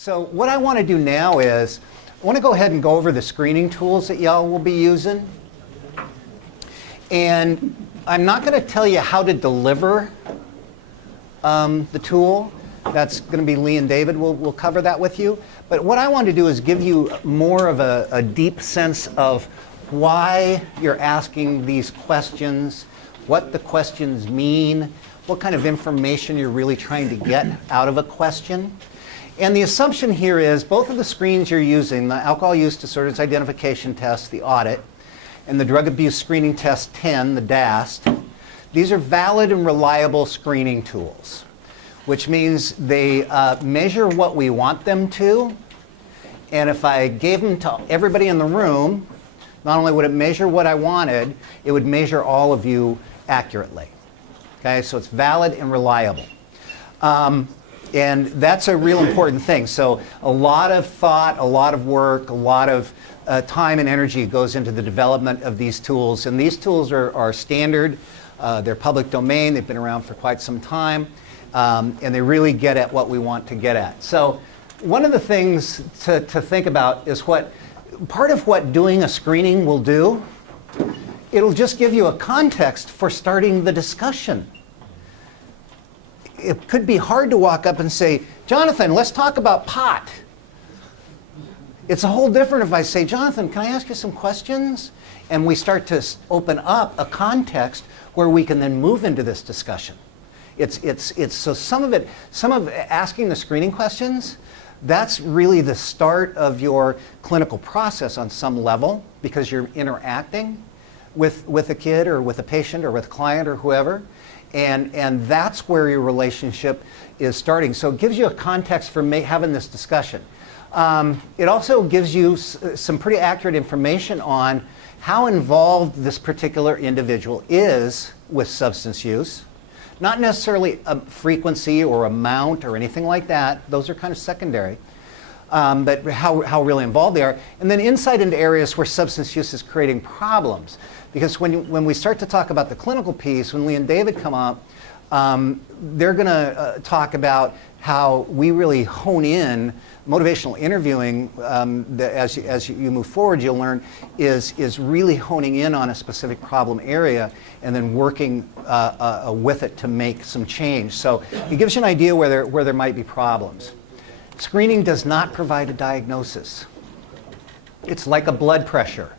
So what I want to do now is, I want to go ahead and go over the screening tools that y'all will be using. And I'm not going to tell you how to deliver the tool. That's going to be Lee and David. We'll cover that with you. But what I want to do is give you more of a deep sense of why you're asking these questions, what the questions mean, what kind of information you're really trying to get out of a question. And the assumption here is both of the screens you're using, the alcohol use disorders identification test, the Audit, and the drug abuse screening test 10, the Dast, these are valid and reliable screening tools, which means they measure what we want them to. And if I gave them to everybody in the room, not only would it measure what I wanted, it would measure all of you accurately. Okay, so it's valid and reliable. And that's a real important thing. So a lot of thought, a lot of work, a lot of time and energy goes into the development of these tools. And these tools are standard. They're public domain. They've been around for quite some time. And they really get at what we want to get at. So one of the things to think about is part of what doing a screening will do. It'll just give you a context for starting the discussion. It could be hard to walk up and say, Jonathan, let's talk about pot. It's a whole different if I say, Jonathan, can I ask you some questions? And we start to open up a context where we can then move into this discussion. So some of asking the screening questions, that's really the start of your clinical process on some level, because you're interacting with a kid or with a patient or with a client or whoever. And that's where your relationship is starting. So it gives you a context for having this discussion. It also gives you some pretty accurate information on how involved this particular individual is with substance use. Not necessarily a frequency or amount or anything like that. Those are kind of secondary. But how really involved they are. And then insight into areas where substance use is creating problems. Because when we start to talk about the clinical piece, when Lee and David come up, they're going to talk about how we really hone in motivational interviewing. As you move forward, you'll learn is really honing in on a specific problem area and then working with it to make some change. So it gives you an idea where there might be problems. Screening does not provide a diagnosis. It's like a blood pressure.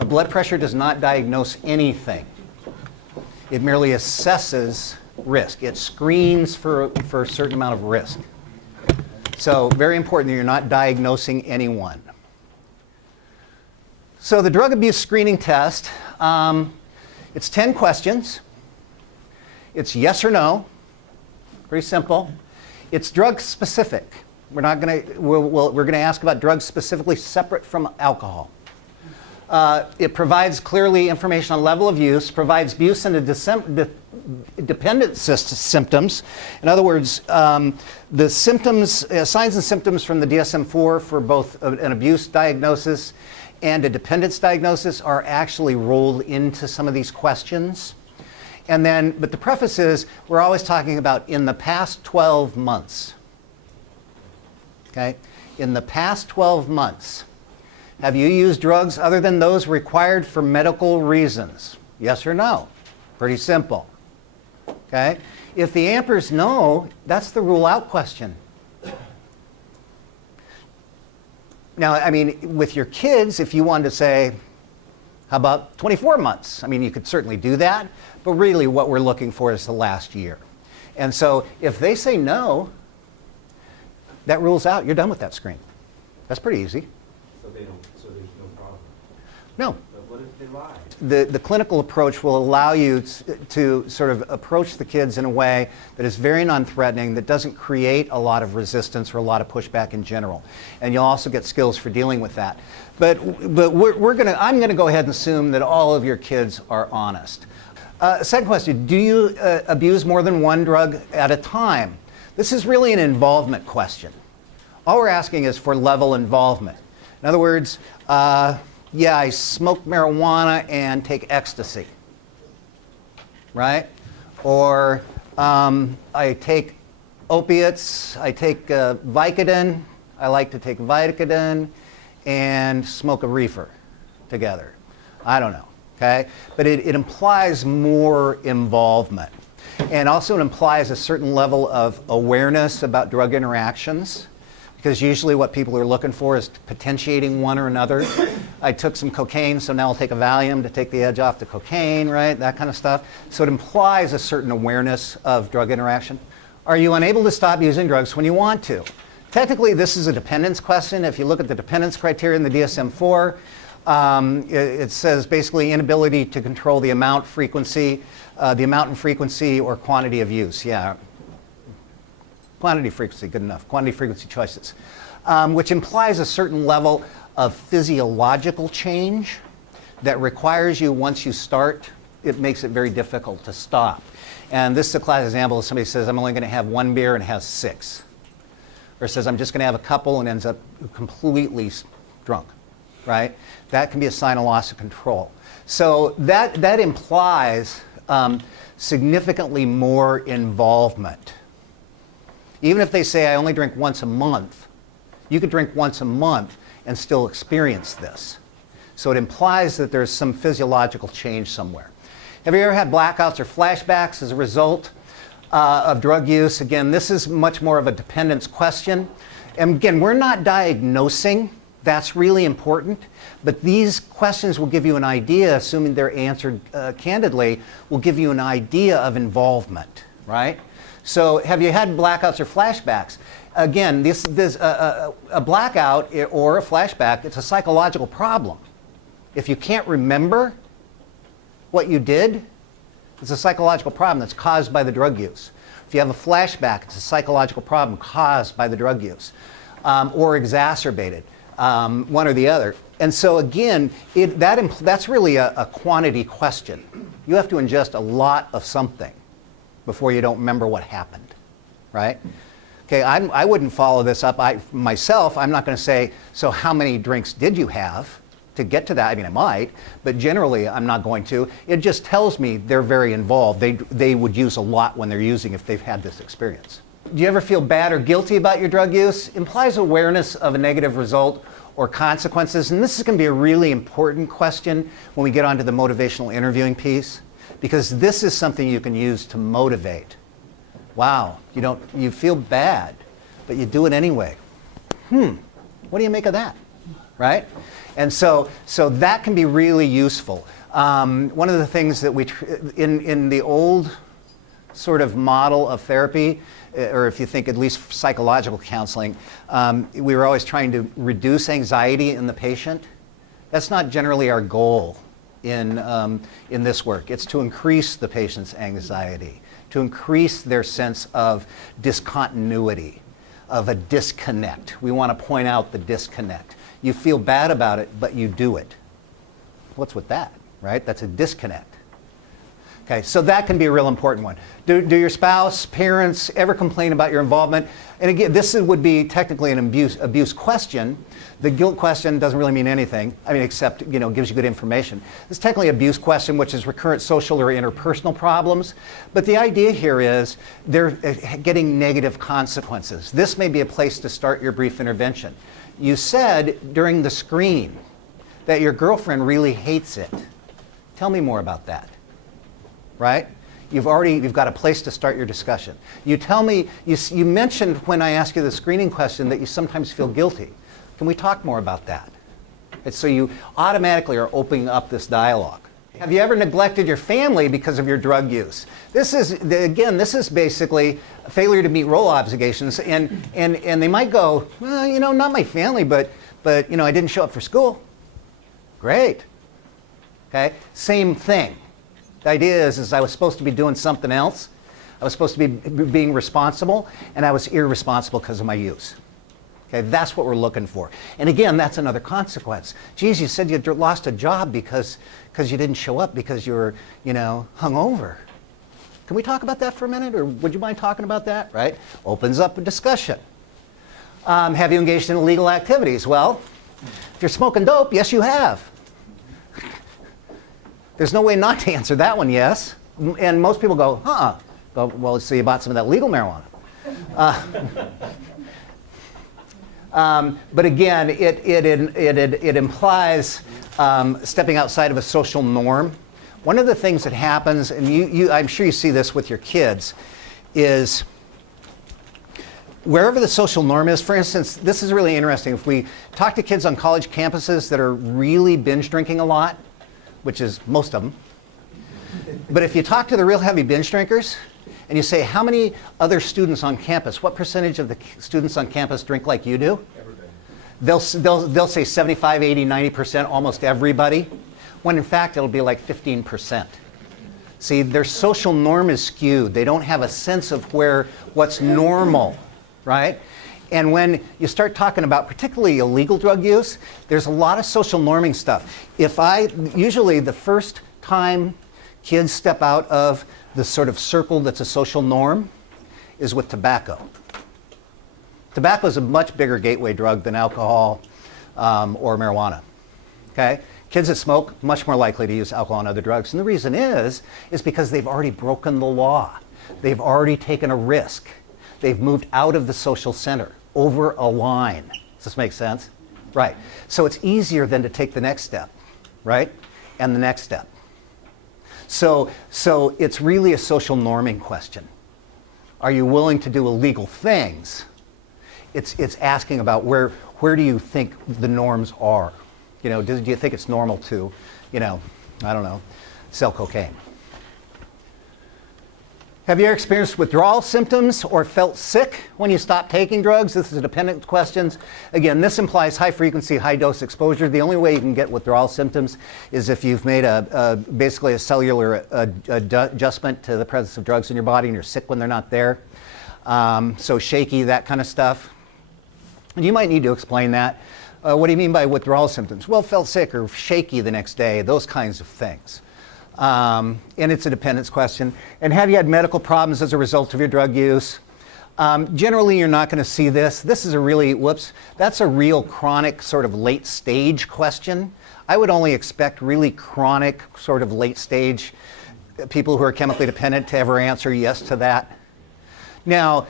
A blood pressure does not diagnose anything. It merely assesses risk. It screens for a certain amount of risk. So very important that you're not diagnosing anyone. So the drug abuse screening test, it's 10 questions. It's yes or no. Pretty simple. It's drug specific. We're going to ask about drugs specifically separate from alcohol. It provides clearly information on level of use, provides abuse and dependent symptoms. In other words, the symptoms, signs and symptoms from the DSM-4 for both an abuse diagnosis and a dependence diagnosis are actually rolled into some of these questions. And then, but the preface is, we're always talking about in the past 12 months. Okay? In the past 12 months. Have you used drugs other than those required for medical reasons? Yes or no? Pretty simple. Okay? If the answer is no, that's the rule out question. Now, I mean, with your kids, if you wanted to say, how about 24 months? I mean, you could certainly do that, but really what we're looking for is the last year. And so if they say no, that rules out. You're done with that screen. That's pretty easy. So there's no problem? No. But what if they lie? The clinical approach will allow you to sort of approach the kids in a way that is very non-threatening, that doesn't create a lot of resistance or a lot of pushback in general. And you'll also get skills for dealing with that. But I'm going to go ahead and assume that all of your kids are honest. Second question, do you abuse more than one drug at a time? This is really an involvement question. All we're asking is for level involvement. In other words, yeah, I smoke marijuana and take ecstasy, right? Or I take opiates, I take Vicodin, I like to take Vicodin and smoke a reefer together. I don't know, okay? But it implies more involvement. And also it implies a certain level of awareness about drug interactions, because usually what people are looking for is potentiating one or another. I took some cocaine, so now I'll take a Valium to take the edge off the cocaine, right? That kind of stuff. So it implies a certain awareness of drug interaction. Are you unable to stop using drugs when you want to? Technically, this is a dependence question. If you look at the dependence criteria in the DSM-4, it says basically inability to control the amount, frequency, and frequency or quantity of use. Yeah, quantity, frequency, good enough. Quantity, frequency choices, which implies a certain level of physiological change that requires you, once you start, it makes it very difficult to stop. And this is a classic example of somebody says, I'm only going to have one beer and has 6. Or says, I'm just going to have a couple and ends up completely drunk, right? That can be a sign of loss of control. So that implies significantly more involvement. Even if they say, I only drink once a month, you could drink once a month and still experience this. So it implies that there's some physiological change somewhere. Have you ever had blackouts or flashbacks as a result of drug use? Again, this is much more of a dependence question. And again, we're not diagnosing. That's really important. But these questions will give you an idea, assuming they're answered candidly, will give you an idea of involvement, right? So have you had blackouts or flashbacks? Again, this a blackout or a flashback, it's a psychological problem. If you can't remember what you did, it's a psychological problem that's caused by the drug use. If you have a flashback, it's a psychological problem caused by the drug use or exacerbated, one or the other. And so again, that's really a quantity question. You have to ingest a lot of something before you don't remember what happened, right? Okay, I wouldn't follow this up. Myself, I'm not going to say, so how many drinks did you have to get to that? I mean, I might, but generally I'm not going to. It just tells me they're very involved. They would use a lot when they're using if they've had this experience. Do you ever feel bad or guilty about your drug use? Implies awareness of a negative result or consequences. And this is going to be a really important question when we get onto the motivational interviewing piece, because this is something you can use to motivate. Wow, you feel bad, but you do it anyway. What do you make of that, right? And so that can be really useful. One of the things that in the old sort of model of therapy, or if you think at least psychological counseling, we were always trying to reduce anxiety in the patient. That's not generally our goal in this work. It's to increase the patient's anxiety, to increase their sense of discontinuity, of a disconnect. We want to point out the disconnect. You feel bad about it, but you do it. What's with that, right? That's a disconnect. Okay, so that can be a real important one. Do your spouse, parents ever complain about your involvement? And again, this would be technically an abuse question. The guilt question doesn't really mean anything. I mean, except, gives you good information. It's technically an abuse question, which is recurrent social or interpersonal problems. But the idea here is they're getting negative consequences. This may be a place to start your brief intervention. You said during the screen that your girlfriend really hates it. Tell me more about that. Right? You've got a place to start your discussion. You tell me, you mentioned when I asked you the screening question that you sometimes feel guilty. Can we talk more about that? And so you automatically are opening up this dialogue. Have you ever neglected your family because of your drug use? This is basically a failure to meet role obligations, and they might go, well, not my family, but I didn't show up for school. Great. Okay? Same thing. The idea is I was supposed to be doing something else. I was supposed to be being responsible, and I was irresponsible because of my use. Okay, that's what we're looking for. And again, that's another consequence. Geez, you said you lost a job because you didn't show up because you were, hungover. Can we talk about that for a minute, or would you mind talking about that? Right? Opens up a discussion. Have you engaged in illegal activities? Well, if you're smoking dope, yes, you have. There's no way not to answer that one, yes. And most people go, well, so you bought some of that legal marijuana. But again, it implies stepping outside of a social norm. One of the things that happens, and I'm sure you see this with your kids, is wherever the social norm is. For instance, this is really interesting. If we talk to kids on college campuses that are really binge drinking a lot, which is most of them, but if you talk to the real heavy binge drinkers and you say, how many other students on campus, what percentage of the students on campus drink like you do? Everybody. They'll say 75, 80, 90%, almost everybody, when in fact it'll be like 15%. See, their social norm is skewed. They don't have a sense of what's normal, right? And when you start talking about particularly illegal drug use, there's a lot of social norming stuff. Usually the first time kids step out of the sort of circle that's a social norm is with tobacco. Tobacco is a much bigger gateway drug than alcohol or marijuana, okay? Kids that smoke, much more likely to use alcohol and other drugs. And the reason is because they've already broken the law. They've already taken a risk. They've moved out of the social center, over a line. Does this make sense? Right. So it's easier than to take the next step, right? And the next step. So it's really a social norming question. Are you willing to do illegal things? It's asking about where do you think the norms are? You know, do you think it's normal to, I don't know, sell cocaine? Have you ever experienced withdrawal symptoms or felt sick when you stopped taking drugs? This is a dependent questions. Again, this implies high frequency, high dose exposure. The only way you can get withdrawal symptoms is if you've made basically a cellular adjustment to the presence of drugs in your body and you're sick when they're not there. So shaky, that kind of stuff. And you might need to explain that. What do you mean by withdrawal symptoms? Well, felt sick or shaky the next day, those kinds of things. And it's a dependence question. And have you had medical problems as a result of your drug use? Generally, you're not going to see this. This is a really, that's a real chronic sort of late stage question. I would only expect really chronic sort of late stage people who are chemically dependent to ever answer yes to that. Now,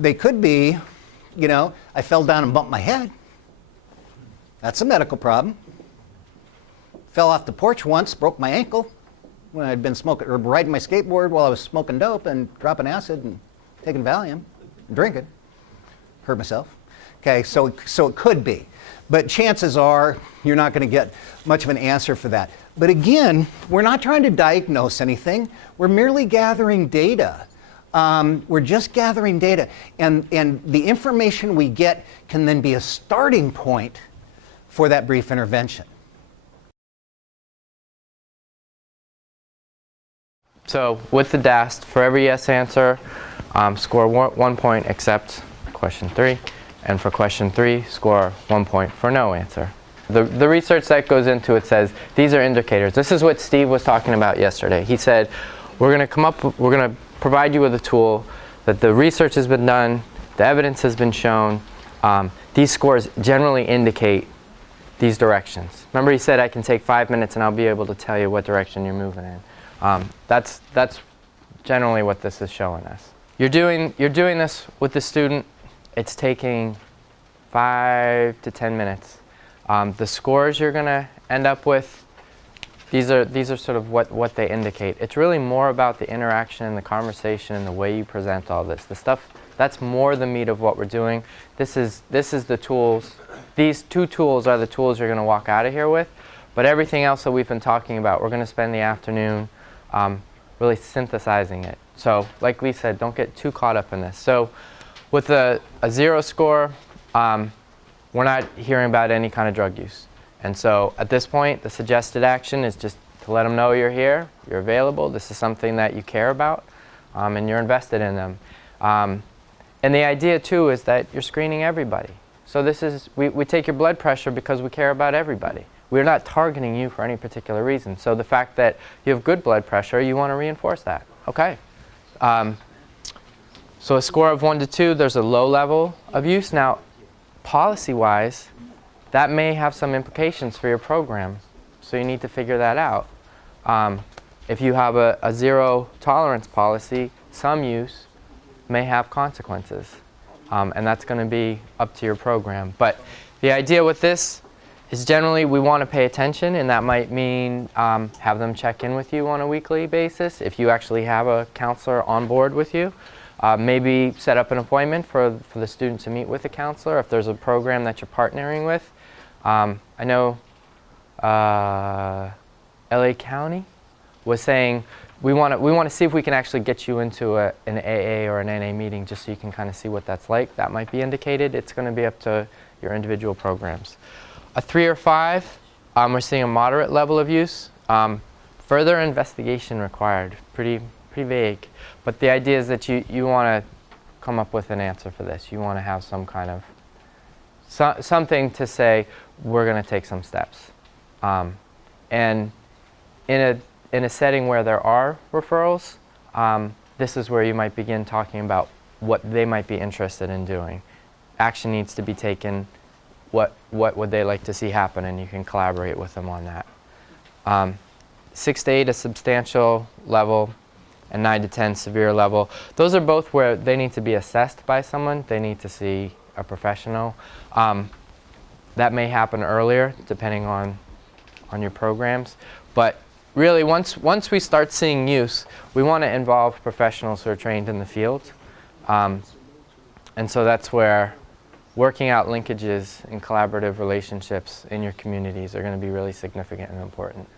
they could be, I fell down and bumped my head. That's a medical problem. Fell off the porch once, broke my ankle when I'd been smoking or riding my skateboard while I was smoking dope and dropping acid and taking Valium and drinking. Hurt myself. Okay, so it could be. But chances are you're not going to get much of an answer for that. But again, we're not trying to diagnose anything. We're merely gathering data. We're just gathering data. And the information we get can then be a starting point for that brief intervention. So with the Dast, for every yes answer, score 1 point except question 3. And for question 3, score 1 point for no answer. The research that goes into it says these are indicators. This is what Steve was talking about yesterday. He said, we're going to provide you with a tool that the research has been done, the evidence has been shown. These scores generally indicate these directions. Remember he said I can take 5 minutes and I'll be able to tell you what direction you're moving in. That's generally what this is showing us. You're doing this with the student. It's taking 5 to 10 minutes. The scores you're going to end up with, these are sort of what they indicate. It's really more about the interaction and the conversation and the way you present all this. The stuff that's more the meat of what we're doing. This is the tools. These 2 tools are the tools you're going to walk out of here with. But everything else that we've been talking about, we're going to spend the afternoon really synthesizing it. So like Lee said, don't get too caught up in this. So with a 0 score, we're not hearing about any kind of drug use. And so at this point, the suggested action is just to let them know you're here, you're available, this is something that you care about, and you're invested in them. And the idea too is that you're screening everybody. So this is, we take your blood pressure because we care about everybody. We're not targeting you for any particular reason. So the fact that you have good blood pressure, you want to reinforce that. Okay. So a score of 1 to 2, there's a low level of use. Now, policy-wise, that may have some implications for your program. So you need to figure that out. If you have a 0 tolerance policy, some use may have consequences. And that's going to be up to your program. But the idea with this is generally we want to pay attention, and that might mean have them check in with you on a weekly basis if you actually have a counselor on board with you. Maybe set up an appointment for the student to meet with a counselor if there's a program that you're partnering with. I know LA County was saying we want to see if we can actually get you into an AA or an NA meeting just so you can kind of see what that's like. That might be indicated. It's going to be up to your individual programs. A 3 or 5, we're seeing a moderate level of use. Further investigation required. Pretty vague. But the idea is that you want to come up with an answer for this. You want to have some kind of something to say we're going to take some steps. And in a setting where there are referrals, this is where you might begin talking about what they might be interested in doing. Action needs to be taken. What would they like to see happen, and you can collaborate with them on that. 6 to 8, a substantial level, and 9 to 10, severe level. Those are both where they need to be assessed by someone. They need to see a professional. That may happen earlier, depending on your programs. But really, once we start seeing use, we want to involve professionals who are trained in the field. And so that's where working out linkages and collaborative relationships in your communities are going to be really significant and important.